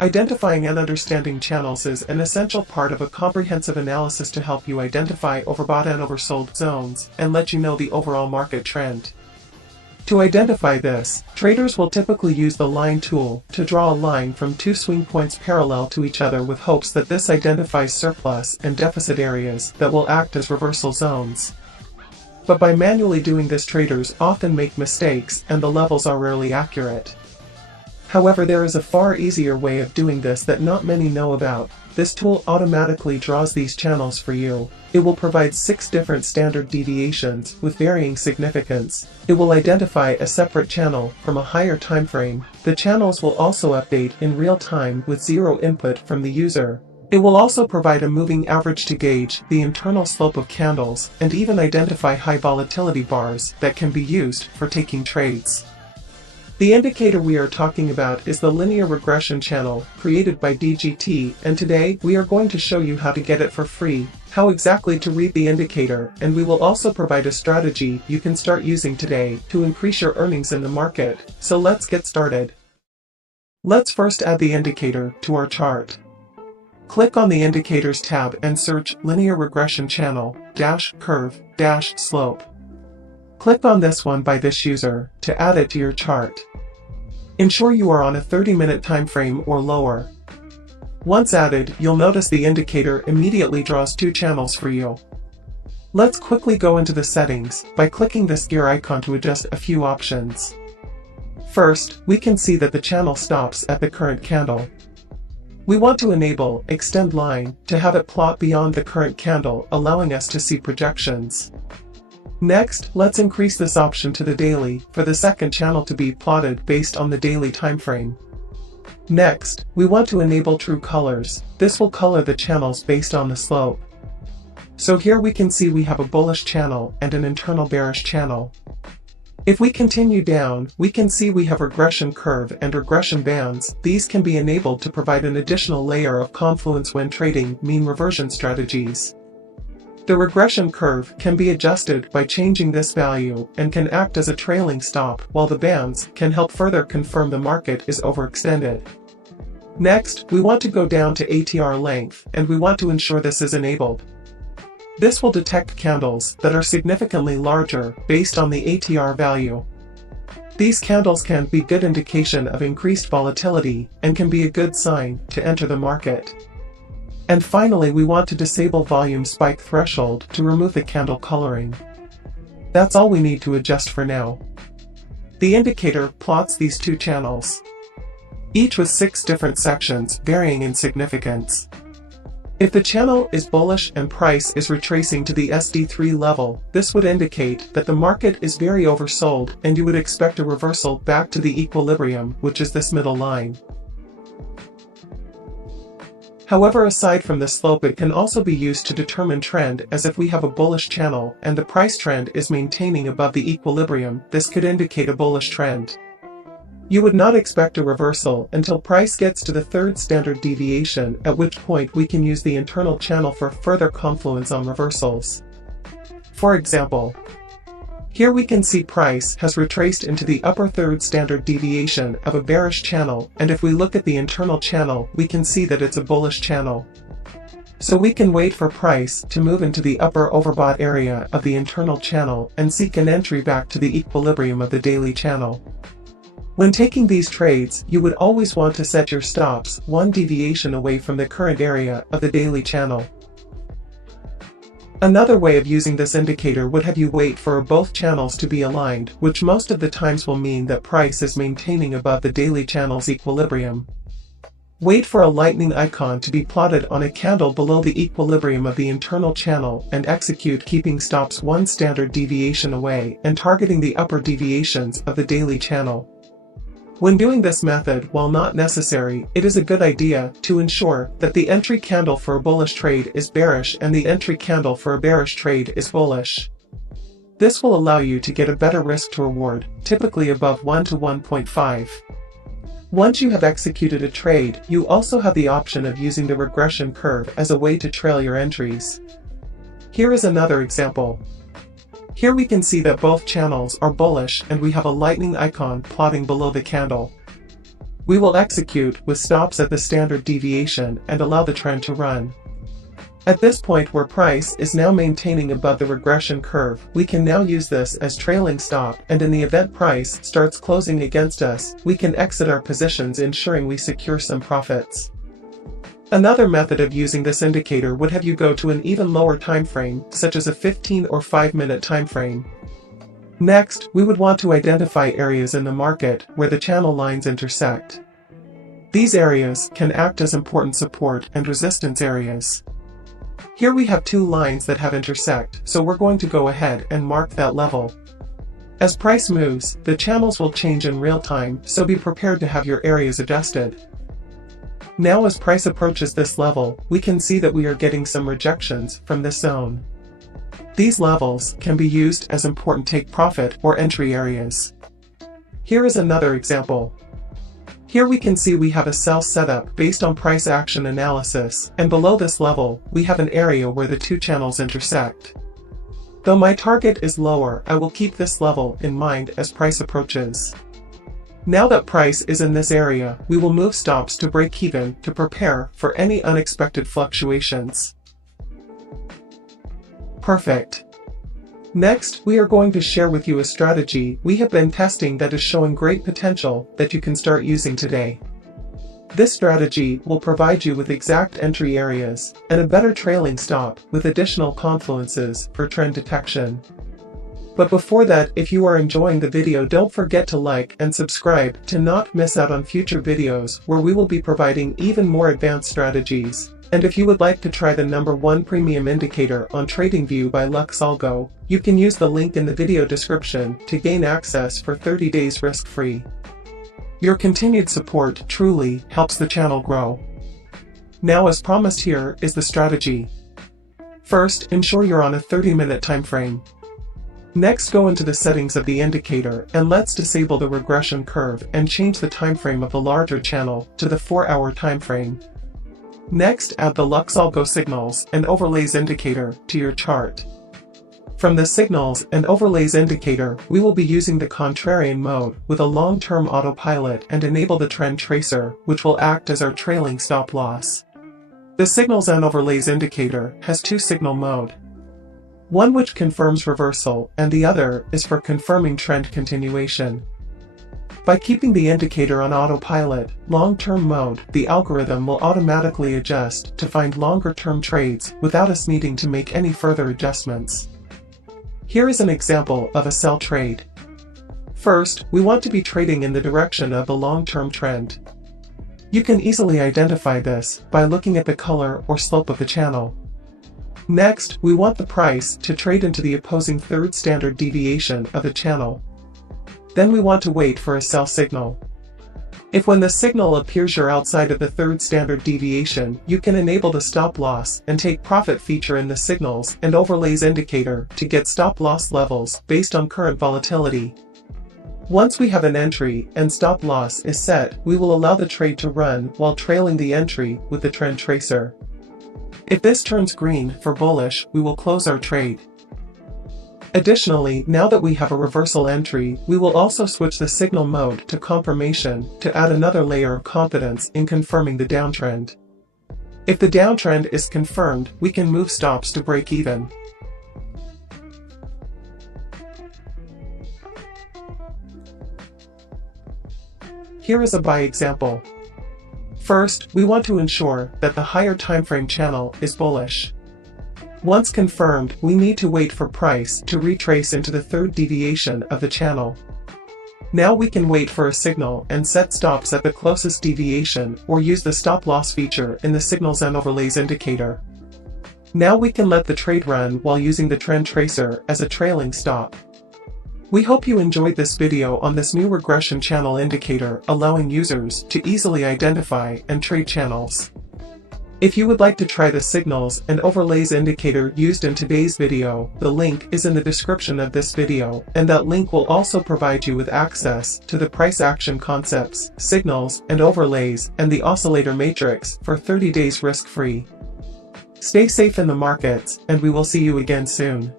Identifying and understanding channels is an essential part of a comprehensive analysis to help you identify overbought and oversold zones and let you know the overall market trend. To identify this, traders will typically use the line tool to draw a line from two swing points parallel to each other with hopes that this identifies surplus and deficit areas that will act as reversal zones. But by manually doing this, traders often make mistakes and the levels are rarely accurate. However, there is a far easier way of doing this that not many know about. This tool automatically draws these channels for you. It will provide 6 different standard deviations with varying significance. It will identify a separate channel from a higher time frame. The channels will also update in real time with zero input from the user. It will also provide a moving average to gauge the internal slope of candles and even identify high volatility bars that can be used for taking trades. The indicator we are talking about is the linear regression channel created by DGT, and today we are going to show you how to get it for free, how exactly to read the indicator, and we will also provide a strategy you can start using today to increase your earnings in the market. So let's get started. Let's first add the indicator to our chart. Click on the Indicators tab and search Linear Regression Channel, Curve, Slope. Click on this one by this user to add it to your chart. Ensure you are on a 30-minute time frame or lower. Once added, you'll notice the indicator immediately draws 2 channels for you. Let's quickly go into the settings by clicking this gear icon to adjust a few options. First, we can see that the channel stops at the current candle. We want to enable Extend Line to have it plot beyond the current candle, allowing us to see projections. Next, let's increase this option to the daily for the second channel to be plotted based on the daily time frame. Next, we want to enable True Colors. This will color the channels based on the slope. So here we can see we have a bullish channel and an internal bearish channel. If we continue down, we can see we have regression curve and regression bands. These can be enabled to provide an additional layer of confluence when trading mean reversion strategies. The regression curve can be adjusted by changing this value and can act as a trailing stop, while the bands can help further confirm the market is overextended. Next, we want to go down to ATR length, and we want to ensure this is enabled. This will detect candles that are significantly larger based on the ATR value. These candles can be a good indication of increased volatility and can be a good sign to enter the market. And finally, we want to disable volume spike threshold to remove the candle coloring. That's all we need to adjust for now. The indicator plots these 2 channels, each with 6 different sections varying in significance. If the channel is bullish and price is retracing to the SD3 level, this would indicate that the market is very oversold and you would expect a reversal back to the equilibrium, which is this middle line. However, aside from the slope, it can also be used to determine trend, as if we have a bullish channel and the price trend is maintaining above the equilibrium, this could indicate a bullish trend. You would not expect a reversal until price gets to the 3rd standard deviation, at which point we can use the internal channel for further confluence on reversals. For example, here we can see price has retraced into the upper 3rd standard deviation of a bearish channel, and if we look at the internal channel, we can see that it's a bullish channel. So we can wait for price to move into the upper overbought area of the internal channel and seek an entry back to the equilibrium of the daily channel. When taking these trades, you would always want to set your stops 1 deviation away from the current area of the daily channel. Another way of using this indicator would have you wait for both channels to be aligned, which most of the times will mean that price is maintaining above the daily channel's equilibrium. Wait for a lightning icon to be plotted on a candle below the equilibrium of the internal channel and execute, keeping stops 1 standard deviation away and targeting the upper deviations of the daily channel. When doing this method, while not necessary, it is a good idea to ensure that the entry candle for a bullish trade is bearish and the entry candle for a bearish trade is bullish. This will allow you to get a better risk to reward, typically above 1 to 1.5. Once you have executed a trade, you also have the option of using the regression curve as a way to trail your entries. Here is another example. Here we can see that both channels are bullish and we have a lightning icon plotting below the candle. We will execute with stops at the standard deviation and allow the trend to run. At this point where price is now maintaining above the regression curve, we can now use this as trailing stop, and in the event price starts closing against us, we can exit our positions, ensuring we secure some profits. Another method of using this indicator would have you go to an even lower time frame, such as a 15 or 5-minute time frame. Next, we would want to identify areas in the market where the channel lines intersect. These areas can act as important support and resistance areas. Here we have two lines that have intersect, so we're going to go ahead and mark that level. As price moves, the channels will change in real time, so be prepared to have your areas adjusted. Now as price approaches this level, we can see that we are getting some rejections from this zone. These levels can be used as important take profit or entry areas. Here is another example. Here we can see we have a sell setup based on price action analysis, and below this level, we have an area where the two channels intersect. Though my target is lower, I will keep this level in mind as price approaches. Now that price is in this area, we will move stops to break even to prepare for any unexpected fluctuations. Perfect. Next, we are going to share with you a strategy we have been testing that is showing great potential that you can start using today. This strategy will provide you with exact entry areas and a better trailing stop with additional confluences for trend detection. But before that, if you are enjoying the video, don't forget to like and subscribe to not miss out on future videos where we will be providing even more advanced strategies. And if you would like to try the #1 premium indicator on TradingView by LuxAlgo, you can use the link in the video description to gain access for 30 days risk-free. Your continued support truly helps the channel grow. Now, as promised, here is the strategy. First, ensure you're on a 30-minute time frame. Next, go into the settings of the indicator and let's disable the regression curve and change the time frame of the larger channel to the 4-hour time frame. Next, add the LuxAlgo Signals and Overlays indicator to your chart. From the Signals and Overlays indicator, we will be using the contrarian mode with a long-term autopilot and enable the trend tracer, which will act as our trailing stop loss. The Signals and Overlays indicator has two signal mode. One which confirms reversal, and the other is for confirming trend continuation. By keeping the indicator on autopilot, long-term mode, the algorithm will automatically adjust to find longer-term trades without us needing to make any further adjustments. Here is an example of a sell trade. First, we want to be trading in the direction of the long-term trend. You can easily identify this by looking at the color or slope of the channel. Next, we want the price to trade into the opposing third standard deviation of the channel. Then we want to wait for a sell signal. If when the signal appears you're outside of the third standard deviation, you can enable the stop loss and take profit feature in the Signals and Overlays indicator to get stop loss levels based on current volatility. Once we have an entry and stop loss is set, we will allow the trade to run while trailing the entry with the trend tracer. If this turns green for bullish, we will close our trade. Additionally, now that we have a reversal entry, we will also switch the signal mode to confirmation to add another layer of confidence in confirming the downtrend. If the downtrend is confirmed, we can move stops to break even. Here is a buy example. First, we want to ensure that the higher timeframe channel is bullish. Once confirmed, we need to wait for price to retrace into the third deviation of the channel. Now we can wait for a signal and set stops at the closest deviation or use the stop loss feature in the Signals and Overlays indicator. Now we can let the trade run while using the trend tracer as a trailing stop. We hope you enjoyed this video on this new regression channel indicator, allowing users to easily identify and trade channels. If you would like to try the Signals and Overlays indicator used in today's video, the link is in the description of this video, and that link will also provide you with access to the price action concepts, signals and overlays, and the oscillator matrix for 30 days risk-free. Stay safe in the markets, and we will see you again soon.